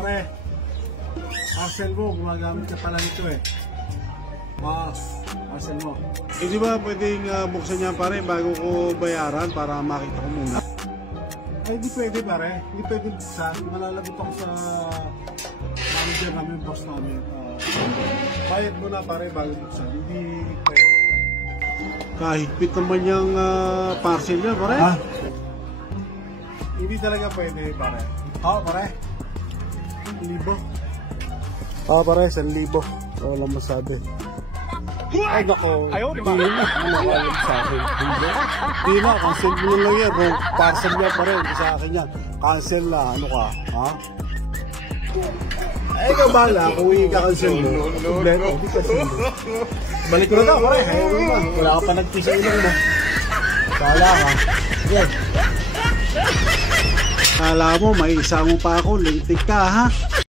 Pare, parcel mo, gumagamit ka pala nito eh. Parcel mo. Di ba pwedeng buksan niya pare bago ko bayaran para makita ko muna? Ay, hindi pwede pare. Hindi pwede buksan. Malalagot ako sa manager namin, boss namin. Bayad mo na pare bago buksan. Hindi pwede. Kahigpit naman yung parcel niya pare. Hindi talaga pwede pare. Pare. 1,000. Pare, 1,000. Walang masabi. Ay nako, di na, mawawag sa akin. Di na, cancel mo lang yan. Parcel niya pa rin, sa akin yan. Cancel na, ano ka, ha? Ay, ikaw bala, kung i-cancel mo, problema, hindi cancel mo. Balik ko na daw, pare, ayaw mo na. Wala ka pa nagpisa ilang na. Bala ka. Yan. Kala mo, may isa mo pa ako, lintik ka ha?